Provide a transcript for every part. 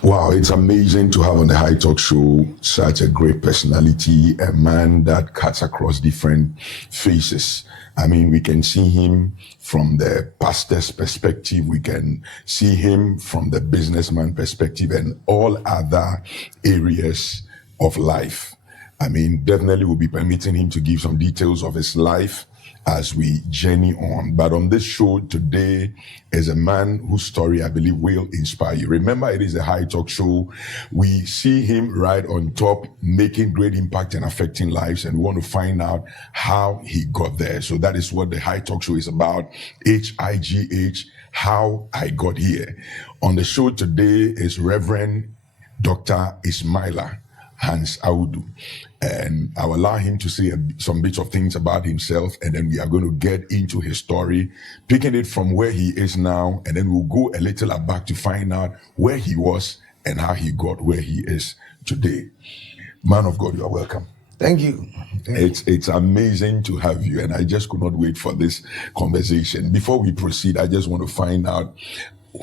Wow, it's amazing to have on the High Talk Show such a great personality, a man that cuts across different faces. I mean, we can see him from the pastor's perspective, we can see him from the businessman perspective, and all other areas of life. I mean, definitely we'll be permitting him to give some details of his life as we journey on. But on this show today is a man whose story I believe will inspire you. Remember, it is a High Talk Show. We see him right on top, making great impact and affecting lives, and we want to find out how he got there. So that is what the High Talk Show is about. HIGH, how I got here. On the show today is Reverend Dr. Ismaila Hans Audu. And I'll allow him to say some bits of things about himself, and then we are going to get into his story, picking it from where he is now, and then we'll go a little back to find out where he was and how he got where he is today. Man of God, you are welcome. Thank you. It's amazing to have you, and I just could not wait for this conversation. Before we proceed, I just want to find out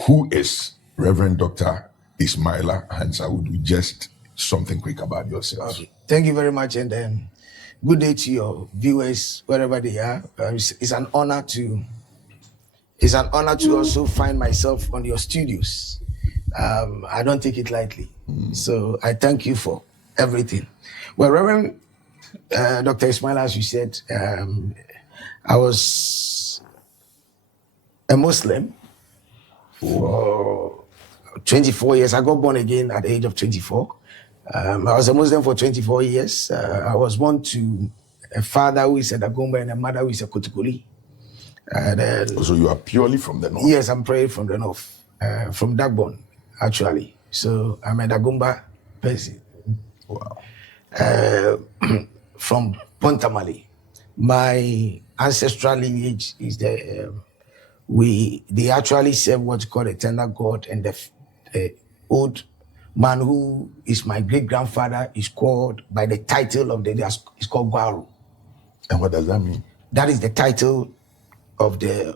who is Reverend Dr. Ismaila Hans Audu. Just something quick about yourself. Okay. Thank you very much, and good day to your viewers wherever they are. It's an honor to also find myself on your studios. I don't take it lightly, so I thank you for everything. Well, Reverend Dr. Ismail, as you said, I was a Muslim for 24 years. I got born again at the age of 24. I was a Muslim for 24 years. I was born to a father who is a Dagomba and a mother who is a Kutukuli. So you are purely from the north? Yes, I'm purely from the north, from Dagbon, actually. So I'm a Dagomba person. Wow. From Pontamali. My ancestral lineage is they actually serve what's called a tender god, and the old man who is my great-grandfather is called by the title of it's called Gwaru. And what does that mean? That is the title of the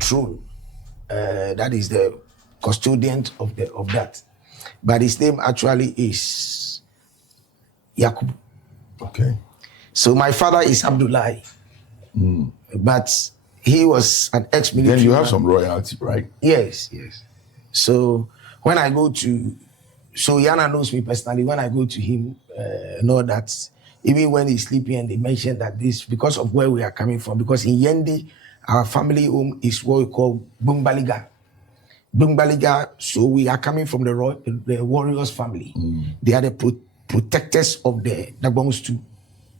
throne. That is the custodian of that. But his name actually is Yakub. Okay. So my father is Abdullahi, but he was an ex-military. Then you have some royalty, right? Yes. So when I go to, Yana knows me personally. When I go to him, know that even when he's sleeping and they mention that this, because of where we are coming from, because in Yendi, our family home is what we call Bumbaliga. Bumbaliga, so we are coming from the warriors family. They are the protectors of the Dagbons too,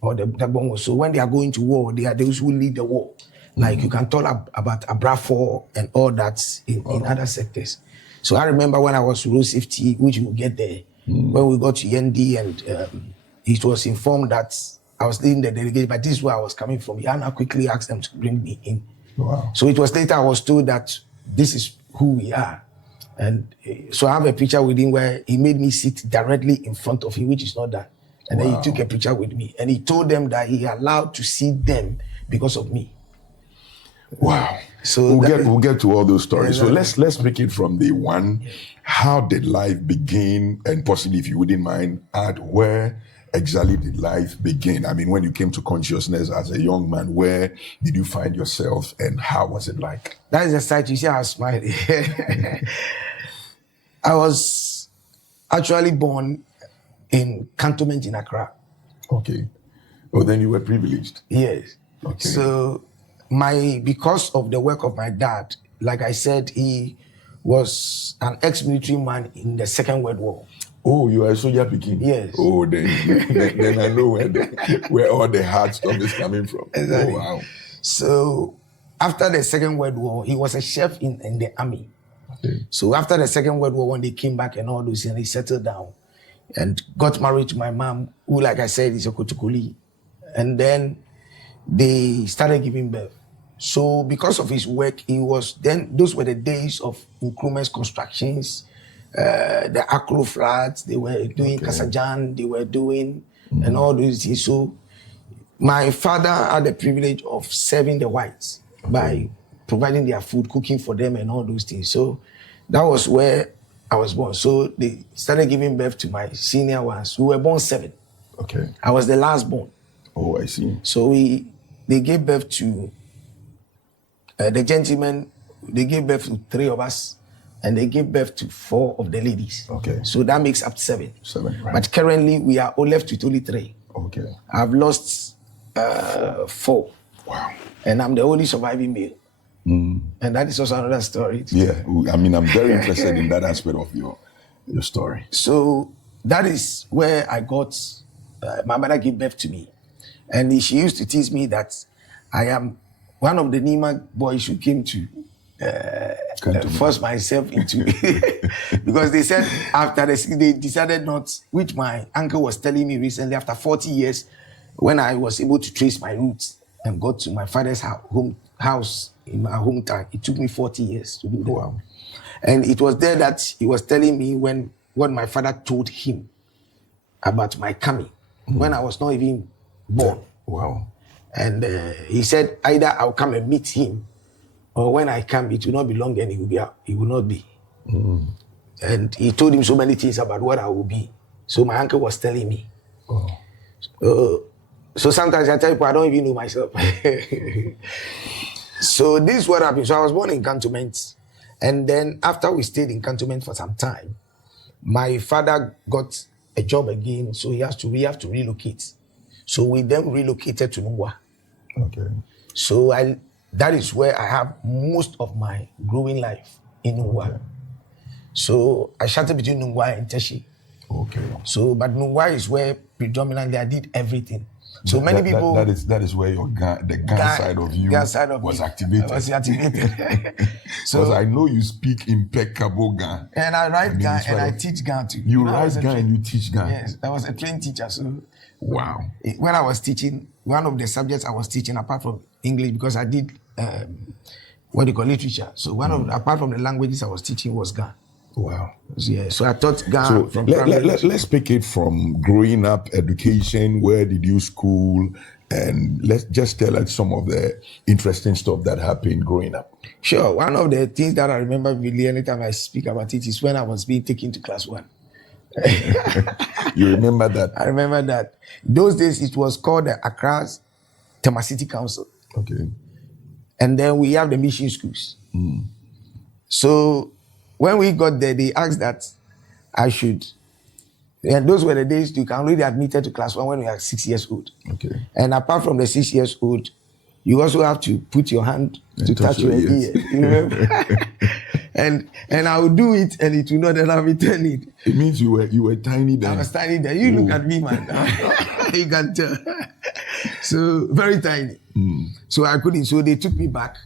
or the Dagbons. So when they are going to war, they are those who lead the war. Like you can talk about Abrafor and all that in other sectors. So I remember when I was road safety, which we'll get there, when we got to Yendi, and it was informed that I was leading the delegation, but this is where I was coming from. Yana quickly asked them to bring me in. Wow. So it was later I was told that this is who we are. And so I have a picture with him where he made me sit directly in front of him, which is not that. And then he took a picture with me, and he told them that he allowed to see them because of me. Wow. So we'll get to all those stories. So let's make it from day one. How did life begin? And possibly, if you wouldn't mind, add where exactly did life begin? I mean, when you came to consciousness as a young man, where did you find yourself and how was it like? That is the sight. You see how I smile. I was actually born in Cantonment in Accra. Okay. Well, then you were privileged. Yes. Okay. So because of the work of my dad, like I said, he was an ex-military man in the Second World War. Oh, you are a soldier picking? Yes. Oh, then I know where all the hard stuff is coming from. Exactly. Oh, wow. So after the Second World War, he was a chef in the army. Okay. So after the Second World War, when they came back and all those, and he settled down and got married to my mom, who, like I said, is a Kotukuli. And then they started giving birth. So because of his work, those were the days of Nkrumah's constructions, the Akro flats, they were doing Kasajan, they were doing, and all those things. So my father had the privilege of serving the whites by providing their food, cooking for them and all those things. So that was where I was born. So they started giving birth to my senior ones. We were born 7. Okay. I was the last born. Oh, I see. So they gave birth to the gentlemen. They gave birth to 3 of us, and they gave birth to 4 of the ladies. Okay. So that makes up 7. 7, right. But currently we are all left with only 3. Okay. I've lost 4. Wow. And I'm the only surviving male. And that is also another story. Yeah, I mean, I'm very interested in that aspect of your story. So that is where I got, my mother gave birth to me. And she used to tease me that I am one of the Nima boys who came to force myself into because they said after they decided not, which my uncle was telling me recently, after 40 years, when I was able to trace my roots and got to my father's house in my hometown, it took me 40 years to do that. Wow. And it was there that he was telling me what my father told him about my coming when I was not even born. Wow. And he said either I'll come and meet him, or when I come, it will not be long and he will not be. And he told him so many things about what I will be. So my uncle was telling me. So sometimes I tell people I don't even know myself. So this is what happened. So I was born in Cantonment. And then after we stayed in Cantonment for some time, my father got a job again. So we have to relocate. So we then relocated to Nungwa. Okay. So that is where I have most of my growing life in Nungwa. Okay. So I started between Nungwa and Teshi. Okay. So, but Nungwa is where predominantly I did everything. So many people. That is where the Gan side of you was activated. Was activated. So I know you speak impeccable Gan. And I write Gan and I teach Gan too. You write Gan and you teach Gan. Yes, I was a trained teacher. So wow. When I was teaching, one of the subjects I was teaching apart from English, because I did literature. So apart from the languages I was teaching was Gan. Wow. Yeah, so I taught Gan so from let's pick it from growing up, education, where did you school, and let's just tell us some of the interesting stuff that happened growing up. Sure. One of the things that I remember vividly anytime I speak about it is when I was being taken to class 1. You remember that? I remember that. Those days it was called the Accra's Temasiti Council. Okay. And then we have the mission schools. So when we got there, they asked that I should, and those were the days you can only be admitted to class 1 when you are 6 years old. Okay. And apart from the 6 years old, you also have to put your hand to touch your ear. You remember? and I would do it, and it will not allow me to turn it. It means you were tiny then. I was tiny then. You look at me, man. You can tell. So very tiny. So I couldn't. So they took me back,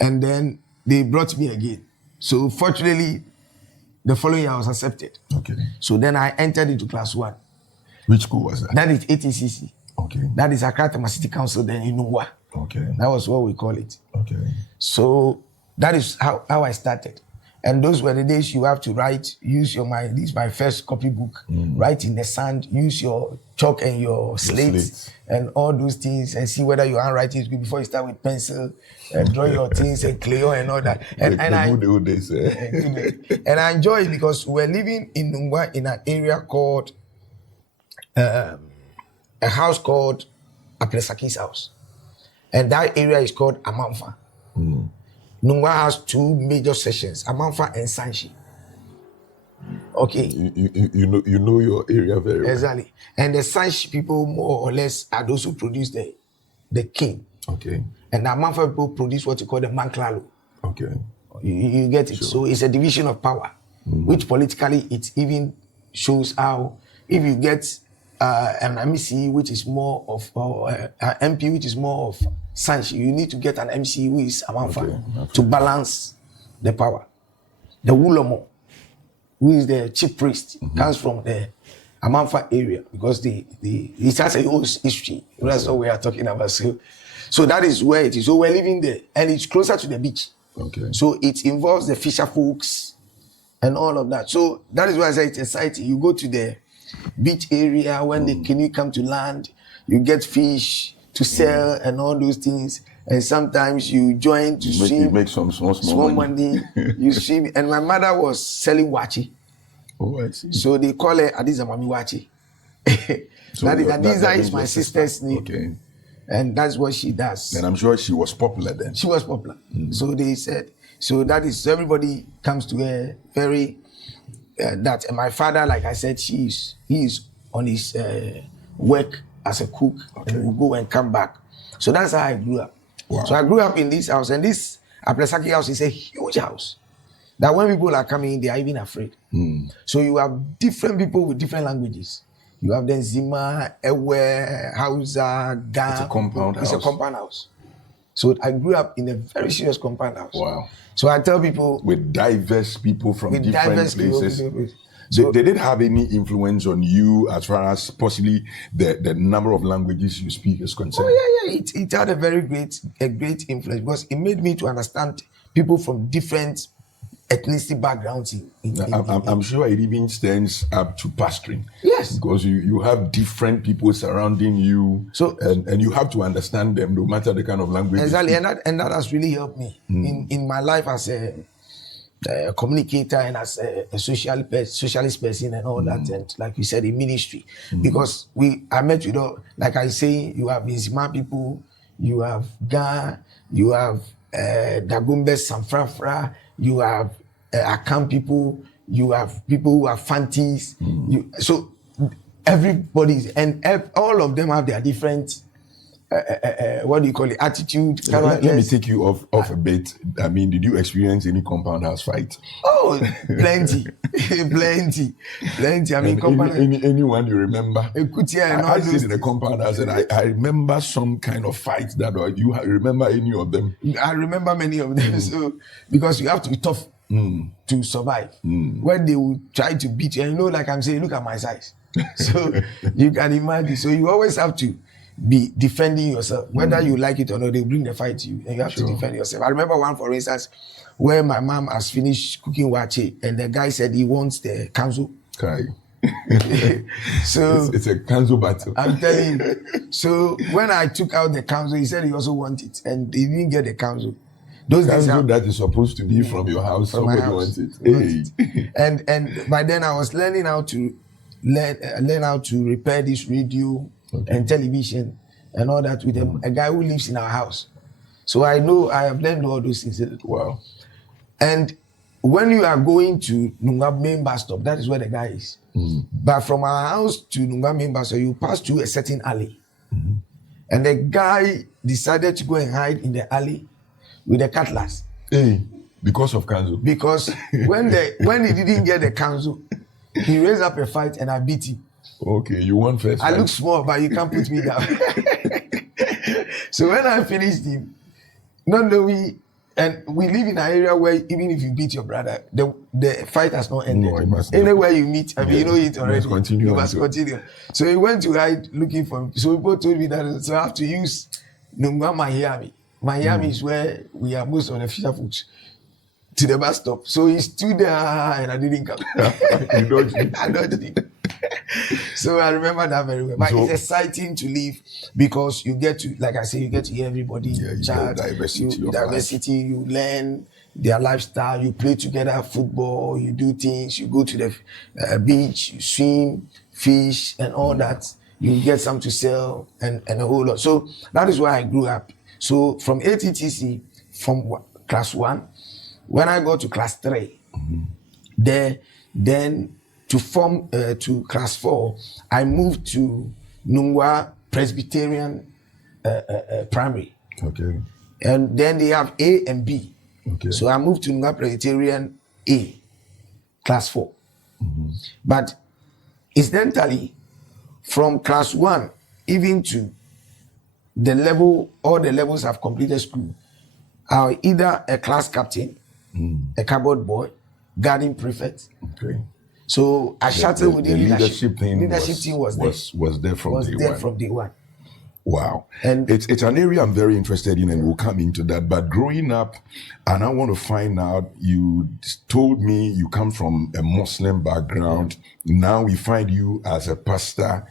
and then they brought me again. So fortunately, the following year I was accepted. Okay. So then I entered into class 1. Which school was that? That is ATCC. Okay. That is Accra City Council then in Nungwa. Okay. That was what we call it. Okay. So that is how I started. And those were the days you have to write, use your mind. This is my first copybook. Write in the sand, use your chalk and your slate and all those things, and see whether your handwriting is good before you start with pencil and draw your things and crayon and all that. And I enjoy it because we're living in Nungwa in an area called a house called Aplesaki's house. And that area is called Amanfa. Nungwa has 2 major sections, Amanfa and Sanchi. Okay. You know your area very well. Exactly. And the Sanchi people more or less are those who produce the king. Okay. And the Amanfa people produce what you call the Manklalo. Okay. You get it? Sure. So it's a division of power, which politically it even shows how if you get an MEC which is more of an MP which is more of Sanchi, you need to get an MC who is Amanfa to balance the power. The Wulomo, who is the chief priest, comes from the Amanfa area because it has a whole history. That's what we are talking about. So that is where it is. So we're living there, and it's closer to the beach. Okay. So it involves the fisher folks and all of that. So that is why I say it's exciting. You go to the beach area when the canoe come to land, you get fish to sell and all those things. and sometimes you join to You swim. make some small money. You swim, and my mother was selling wachi. Oh, I see. So they call her Adiza Mami Wachi. So Adiza is your my sister's name. Okay. And that's what she does. And I'm sure she was popular then. She was popular. So they said, so that is, everybody comes to her very, that. And my father, like I said, he is on his work as a cook, and will go and come back. So that's how I grew up. Wow. So I grew up in this house, and this Aplesaki house is a huge house. That when people are coming in, they are even afraid. So you have different people with different languages. You have the Zima, Ewe, Hausa, Ga. It's a compound house. It's a compound house. So I grew up in a very serious compound house. Wow. So I tell people, with diverse people from different places. So, did it have any influence on you as far as possibly the number of languages you speak is concerned? Oh yeah. It had a great influence, because it made me to understand people from different ethnicity backgrounds. I'm sure it even stands up to pastoring. Yes. Because you have different people surrounding you, so, and you have to understand them no matter the kind of language. Exactly, and that has really helped me in my life as a communicator and as a socialist person and all that, and like you said, in ministry. Because I met with all, like I say, you have Nzima people, you have Ga, you have Dagombe Sanfrafra, you have Akam people, you have people who are Fantis. So everybody, and all of them have their different what do you call it, attitude, Let me take you off a bit. I mean, did you experience any compound house fight? Oh, plenty. I mean, anyone you remember? I sit in a compound house, and I remember some kind of fights that you remember any of them? I remember many of them. So because you have to be tough to survive. When they will try to beat you, and like I'm saying, look at my size. So you can imagine. So you always have to be defending yourself, whether you like it or not. They bring the fight to you, and you have to defend yourself. I remember one, for instance, where my mom has finished cooking wache, and the guy said he wants the kanzu. Okay. So it's a kanzu battle. I'm telling you. So when I took out the kanzu, he said he also wants it, and he didn't get the kanzu. Those kanzu that is supposed to be from your house, somebody wants it. Hey. And by then I was learning how to learn how to repair this radio and television and all that with a guy who lives in our house. So I know I have learned all those things. Wow. And when you are going to Nungwa main bus stop, that is where the guy is. But from our house to Nungwa main bus stop, you pass through a certain alley. And the guy decided to go and hide in the alley with the cutlass. Hey, because of kanzu. Because when he didn't get the kanzu, he raised up a fight and I beat him. Okay, you won first. I look small, but you can't put me down. So when I finished him, not knowing, and we live in an area where even if you beat your brother, the fight has not ended. No, anywhere you meet, I mean, you know it already. You must continue. So he went to hide looking for him. So people told me that, so I have to use Nungwa Miami. Miami is where we are most of the fisher foods. To the bus stop. So he stood there and I didn't come. You dodged him. I dodged him. So I remember that very well. But it's exciting to live because you get to, like I say, you get to hear everybody. Yeah, you get diversity. You learn their lifestyle. You play together football. You do things. You go to the beach. You swim, fish, and all that. You get something to sell and a whole lot. So that is where I grew up. So from ATTC, from class 1, when I got to class 3, then to form to class 4, I moved to Nungwa Presbyterian Primary. Okay. And then they have A and B. Okay. So I moved to Nungwa Presbyterian A, class 4. But incidentally, from class 1 even to the level, all the levels I've completed school, I was either a class captain, a cupboard boy, garden prefect. Okay. So I chatted with the leadership team. Leadership team was there from day one. Wow. And it's an area I'm very interested in, and we'll come into that. But growing up, and I want to find out, you told me you come from a Muslim background. Now we find you as a pastor.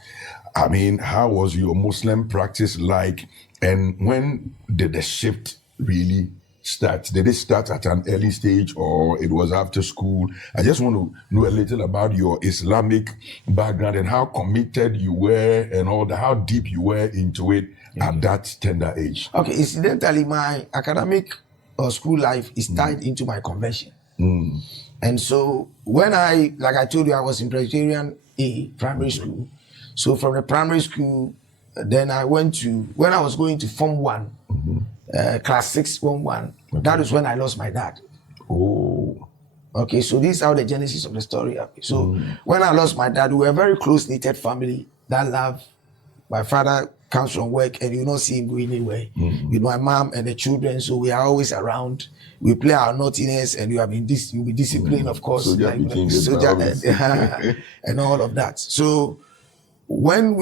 I mean, how was your Muslim practice like? And when did the shift really start? Did it start at an early stage or it was after school? I just want to know a little about your Islamic background and how committed you were and all that, how deep you were into it at that tender age. Okay, incidentally, my academic or school life is tied into my conversion. And so when like I told you, I was in Presbyterian A primary school. So from the primary school, then I went to, when I was going to Form 1, class 6, Form 1, that is when I lost my dad. Oh. Okay, so this is how the genesis of the story happened. So when I lost my dad, we were a very close-knitted family that loved. My father comes from work and you don't see him going anywhere with my mom and the children, so we are always around. We play our naughtiness and you'll be disciplined, of course, Soldier and all of that. So when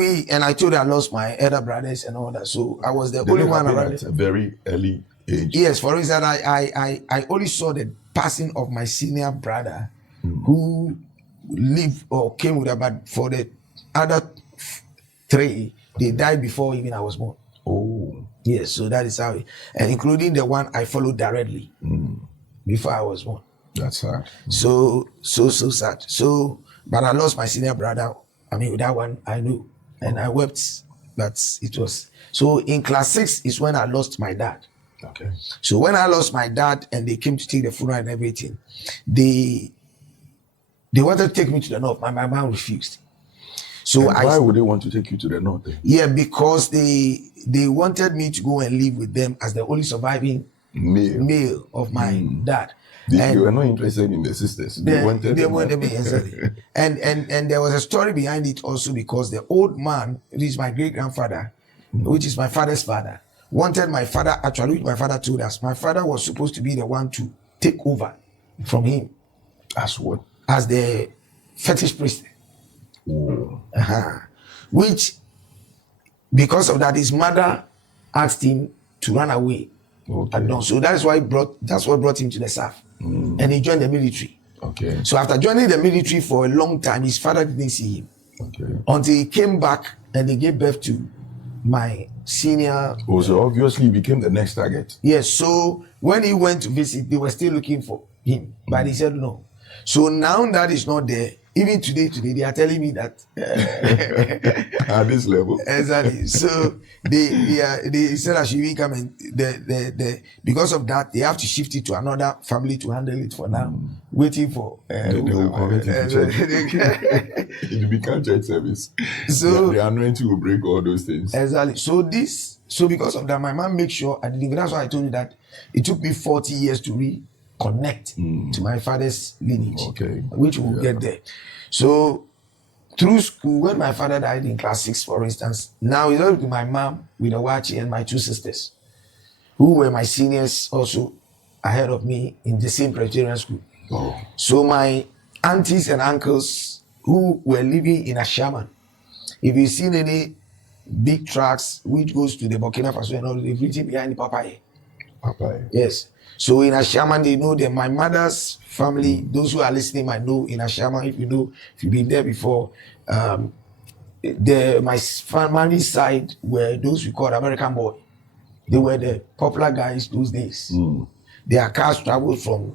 I told you I lost my elder brothers and all that, so I was the only one around at a very early age. Yes, for instance, I only saw the passing of my senior brother who lived or came with about, for the other 3, they died before even I was born. Oh. Yes, so that is how and including the one I followed directly before I was born. That's sad. So sad. So, but I lost my senior brother. I mean, that one I knew, and I wept. But it was so. In class 6 is when I lost my dad. Okay. So when I lost my dad and they came to take the funeral and everything, they wanted to take me to the north. My mom refused. So why would they want to take you to the north then? Yeah, because they wanted me to go and live with them as the only surviving male of my dad. You were not interested in the sisters. They wanted me, exactly. and there was a story behind it also, because the old man, which is my great grandfather, which is my father's father, wanted my father, actually, which my father told us, my father was supposed to be the one to take over from him. As what? As the fetish priest. Oh. Which, because of that, his mother asked him to run away. Okay. So that's what brought him to the south. And he joined the military. Okay. So after joining the military for a long time, his father didn't see him. Okay. Until he came back and they gave birth to my senior. Oh, so obviously he became the next target. Yes. So when he went to visit, they were still looking for him, but he said no. So now that is not there. Even today, they are telling me that at this level. Exactly. So they said I should even come and because of that they have to shift it to another family to handle it for now. Waiting for they will convert it to church. It will become church service. So the anointing will break all those things. Exactly. So because of that, my mom made sure I didn't. That's why I told you that it took me 40 years to connect to my father's lineage, which we'll get there. So through school, when my father died in class 6, for instance, now it's up to my mom with Awachi and my 2 sisters, who were my seniors also ahead of me in the same Presbyterian school. Oh. So my aunties and uncles who were living in Ashaman, if you've seen any big trucks which goes to the Burkina Faso and all, they've written behind the Papaye. Papaye. Yes. So in Ashaman, they know that my mother's family, those who are listening might know in Ashaman, if you've been there before, my family side were those we called American boy. They were the popular guys those days. Their cars traveled from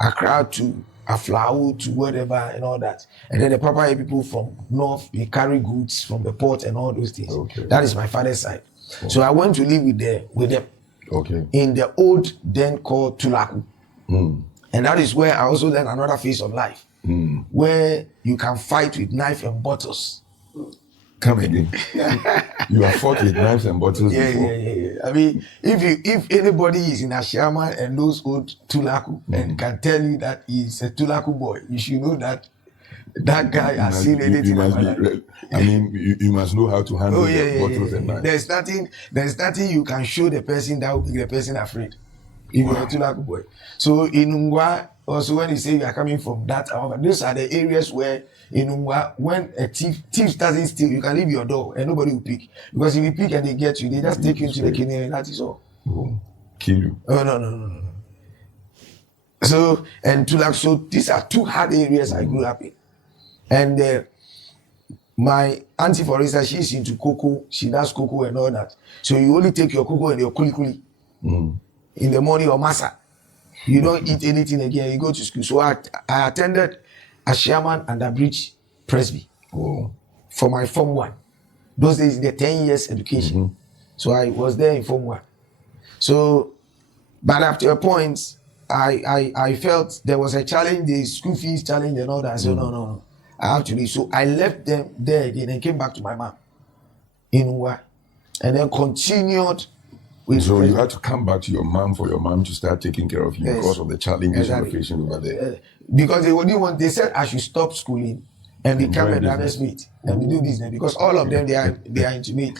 Accra to Aflao to whatever and all that. And then the Papaye people from north, they carry goods from the port and all those things. Okay. That is my father's side. Oh. So I went to live with them. Okay. In the old den called Tulaku. And that is where I also learned another phase of life, where you can fight with knife and bottles. Come again. You have fought with knives and bottles before. Yeah. I mean, if anybody is in Ashama and knows old Tulaku and can tell you that he's a Tulaku boy, you should know that guy has seen anything. You must know how to handle bottles and knives. There's nothing you can show the person that will make the person afraid. If you're a Tulaku boy. So in Ungwa, also when you say you are coming from that, those are the areas where in Ungwa, when a thief doesn't steal, you can leave your door and nobody will pick. Because if you pick and they get you, they just take you to the kidney and that is all. Kill you. Oh, no. So, and Tulaku, so these are 2 hard areas I grew up in. And my auntie, for instance, she's into cocoa. She does cocoa and all that. So you only take your cocoa and your kuli in the morning or masa. You don't eat anything again. You go to school. So I attended Ashiaman and Bridge Presby for my Form 1. Those days, the 10 years education. So I was there in Form 1. So, but after a point, I felt there was a challenge, the school fees challenge and all that. I said, no. I have to leave. So I left them there again and came back to my mom in Uwa and then continued with. So you had to come back to your mom for your mom to start taking care of you because of the challenges you were facing over there. Because they said I should stop schooling and become a driver's mate and do business because all of them they are into me.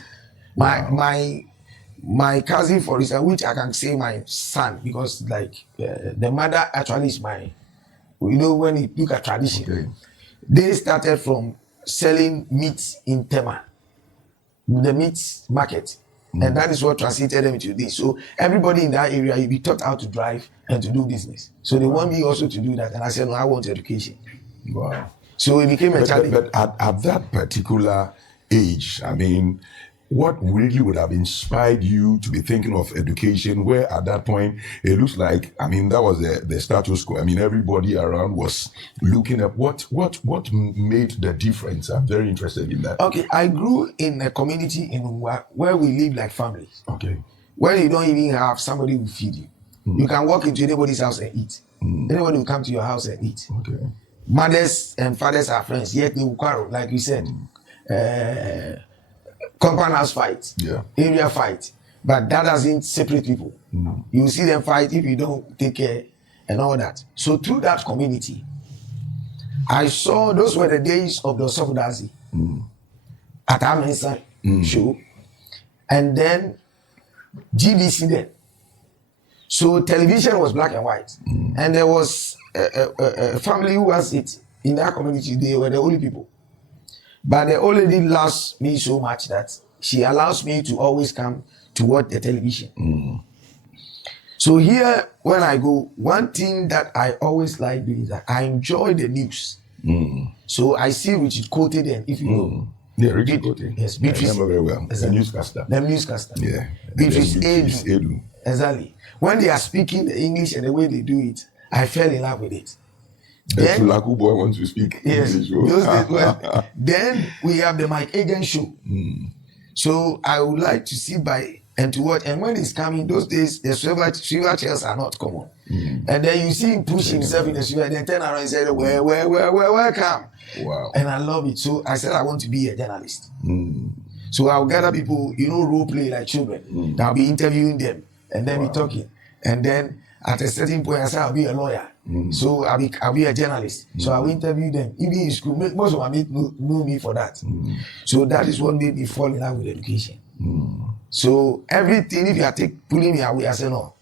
My cousin, for instance, which I can say my son because like the mother actually is my, when you look at tradition, they started from selling meat in Tema, the meat market. And that is what translated them to this. So everybody in that area, you be taught how to drive and to do business. So they want me also to do that. And I said, no, I want education. Wow. So it became a challenge. But at that particular age, I mean, what really would have inspired you to be thinking of education, where at that point it looks like, I mean, that was the status quo. I mean, everybody around was looking at what made the difference. I'm very interested in that. Okay, I grew in a community in Uwa where we live like families. Okay. Where you don't even have somebody who feed you. You can walk into anybody's house and eat. Anybody will come to your house and eat. Okay. Mothers and fathers are friends, yet they will quarrel, like you said. Compound house fight, area fight, but that doesn't separate people. You see them fight if you don't take care and all that. So through that community, I saw those were the days of the Sofudazi at Amensa show, and then GBC then. So television was black and white, and there was a family who has it in that community. They were the only people. But the old lady loves me so much that she allows me to always come to watch the television. So here, when I go, one thing that I always like doing is that I enjoy the news. So I see Richard quoted and if you know. Yeah, Richard quoted. Yes, I remember very well. The newscaster. The newscaster. Yeah. Beatrice Edu. Exactly. When they are speaking the English and the way they do it, I fell in love with it. Then Laku boy wants to speak English. Those days, then we have the Mike Egan show. So I would like to sit by and to watch. And when it's coming, those days the silver chairs are not common. And then you see him push himself in the silver, and then turn around and say, welcome. Wow. And I love it. So I said I want to be a journalist. So I'll gather people, role play like children. I'll be interviewing them and then be talking. And then at a certain point, I said I'll be a lawyer. So I'll be a journalist. So I'll interview them. Even in school, most of my mates know me for that. So that is what made me fall in love with education. So everything, if you are pulling me away, I said no,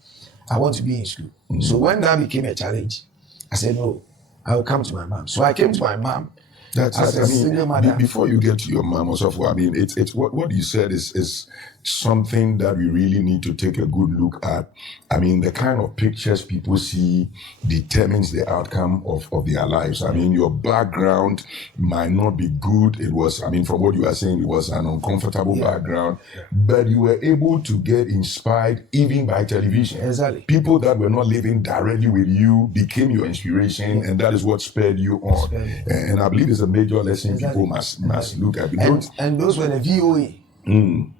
I want to be in school. So when that became a challenge, I said no, I will come to my mom. So I came to my mom. As a single mother. Before you get to your mom or so forth, I mean, it's what you said is something that we really need to take a good look at. I mean, the kind of pictures people see determines the outcome of their lives. I mean, your background might not be good. It was, I mean, from what you are saying, it was an uncomfortable background, but you were able to get inspired even by television. Exactly. People that were not living directly with you became your inspiration, and that is what spurred you on. And I believe it's a major lesson people must look at. And those were the VOA.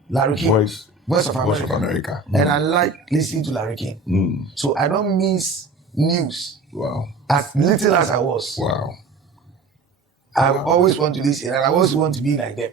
Larry King, Voice of America. And I like listening to Larry King. So I don't miss news. Wow. As little as I was. Wow. I always want to listen and I always want to be like them.